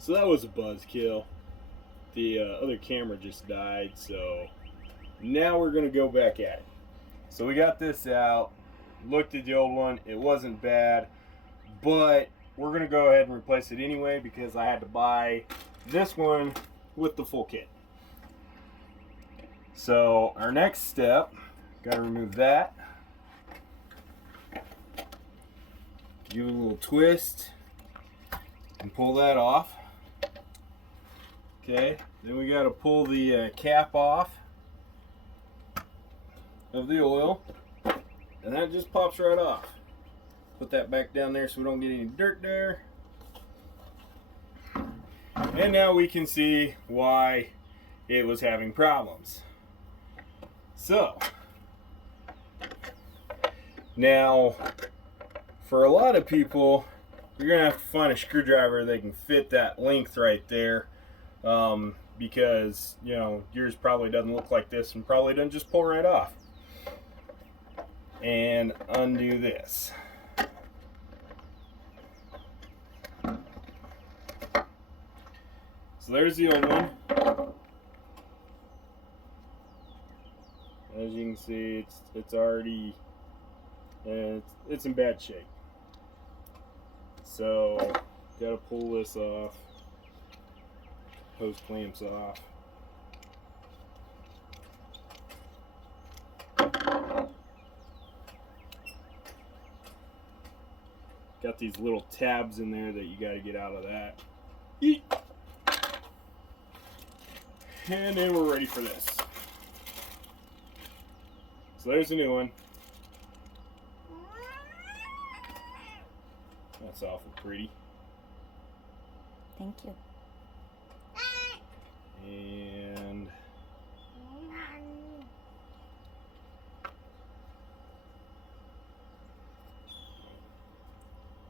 So that was a buzzkill. The other camera just died, so now we're gonna go back at it. So we got this out, looked at the old one, it wasn't bad, but we're gonna go ahead and replace it anyway because I had to buy this one with the full kit. So our next step, gotta remove that, give it a little twist and pull that off. Okay, then we got to pull the cap off of the oil, and that just pops right off. Put that back down there so we don't get any dirt there. And now we can see why it was having problems. So, now for a lot of people, you're going to have to find a screwdriver that can fit that length right there. Because, you know, yours probably doesn't look like this and probably doesn't just pull right off. And undo this. So there's the old one. As you can see, it's already, it's in bad shape. So, gotta pull this off. Hose clamps off. Got these little tabs in there that you got to get out of that. Eat. And then we're ready for this. So there's a new one. That's awful pretty. Thank you. And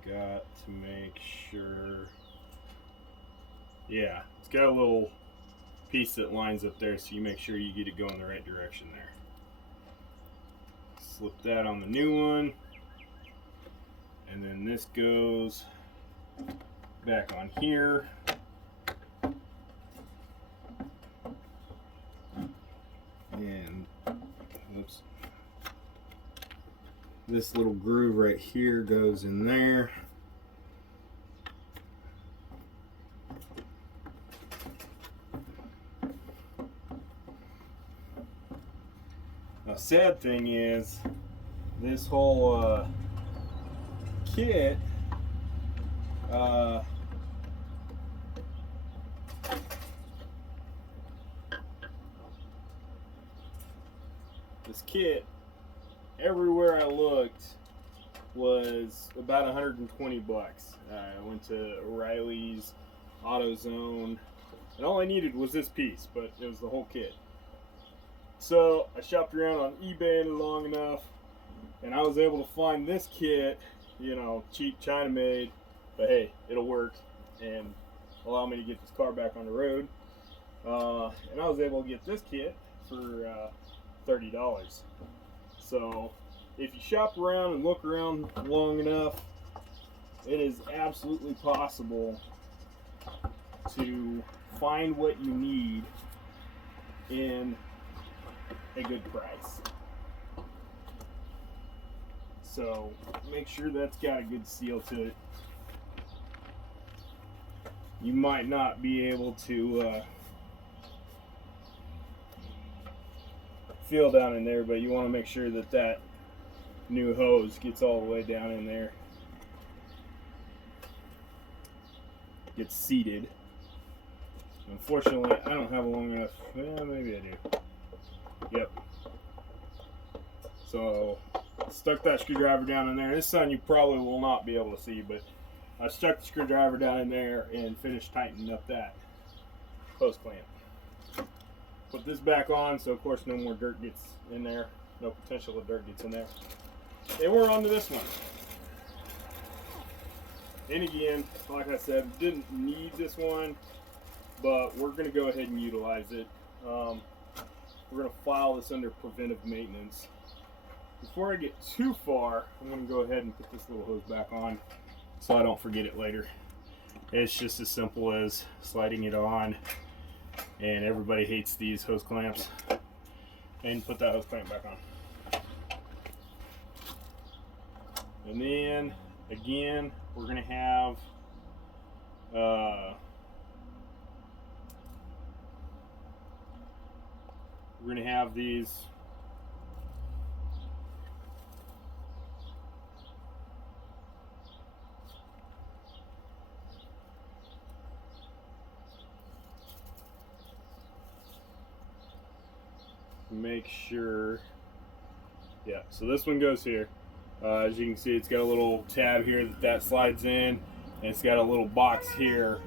got to make sure, yeah, it's got a little piece that lines up there, so you make sure you get it going the right direction there. Slip that on the new one, and then this goes back on here. And whoops, this little groove right here goes in there. Now, sad thing is, this whole kit this kit, everywhere I looked, was about 120 bucks. I went to O'Reilly's, AutoZone, and all I needed was this piece, but it was the whole kit. So I shopped around on eBay long enough, and I was able to find this kit, you know, cheap China made, but hey, it'll work and allow me to get this car back on the road. And I was able to get this kit for $30. So if you shop around and look around long enough, it is absolutely possible to find what you need in a good price. So make sure that's got a good seal to it. You might not be able to feel down in there, but you want to make sure that that new hose gets all the way down in there, gets seated. Unfortunately, I don't have a long enough, well, maybe I do. Yep. So stuck that screwdriver down in there. This one you probably will not be able to see, but I stuck the screwdriver down in there and finished tightening up that hose clamp. Put this back on, so of course no more dirt gets in there, no potential of dirt gets in there. And we're on to this one. And again, like I said, didn't need this one, but we're going to go ahead and utilize it. We're going to file this under preventive maintenance. Before I get too far, I'm going to go ahead and put this little hose back on so I don't forget it later. It's just as simple as sliding it on, and everybody hates these hose clamps. And put that hose clamp back on. And then again, we're gonna have these make sure, yeah, so this one goes here. As you can see, it's got a little tab here that slides in, and it's got a little box here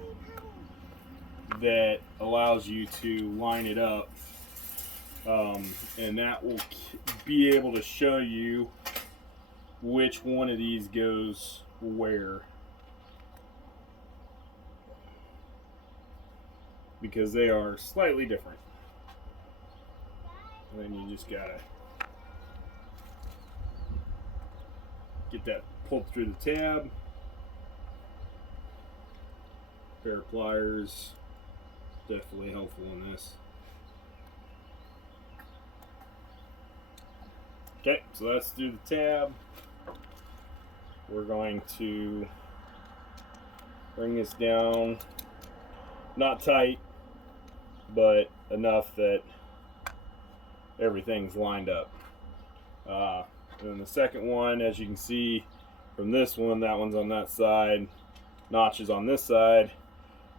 that allows you to line it up, and that will be able to show you which one of these goes where, because they are slightly different. And then you just gotta get that pulled through the tab. Pair of pliers, definitely helpful in this. Okay, so that's through the tab. We're going to bring this down, not tight, but enough that everything's lined up. And then the second one, as you can see from this one, that one's on that side, notches on this side.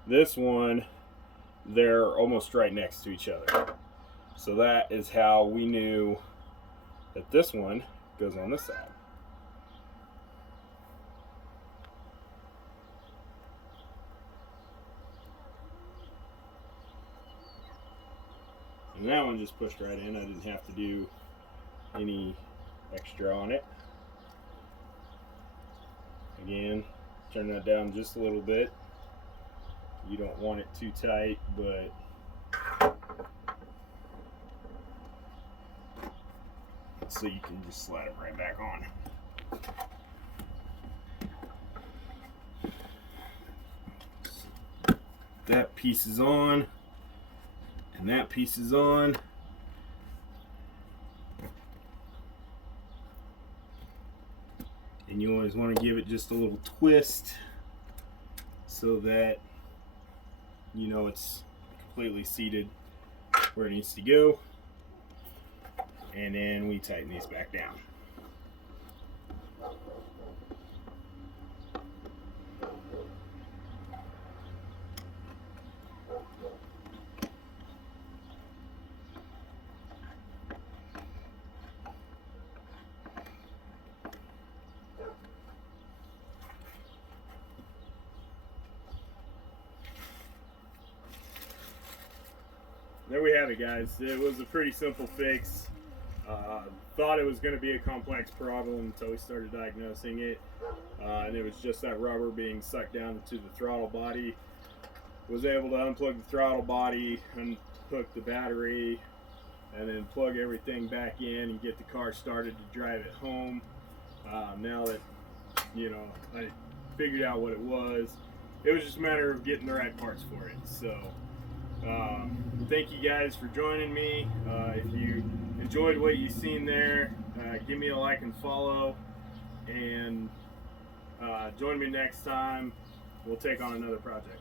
This one, they're almost right next to each other. So that is how we knew that this one goes on this side. And that one just pushed right in. I didn't have to do any extra on it. Again, turn that down just a little bit. You don't want it too tight, but so you can just slide it right back on. That piece is on, and that piece is on. And you always want to give it just a little twist so that you know it's completely seated where it needs to go. And then we tighten these back down. There we have it, guys. It was a pretty simple fix. Thought it was going to be a complex problem until we started diagnosing it, and it was just that rubber being sucked down to the throttle body. Was able to unplug the throttle body, unhook the battery, and then plug everything back in and get the car started to drive it home. Now that I figured out what it was just a matter of getting the right parts for it. So thank you guys for joining me. If you enjoyed what you've seen there, give me a like and follow, and join me next time. We'll take on another project.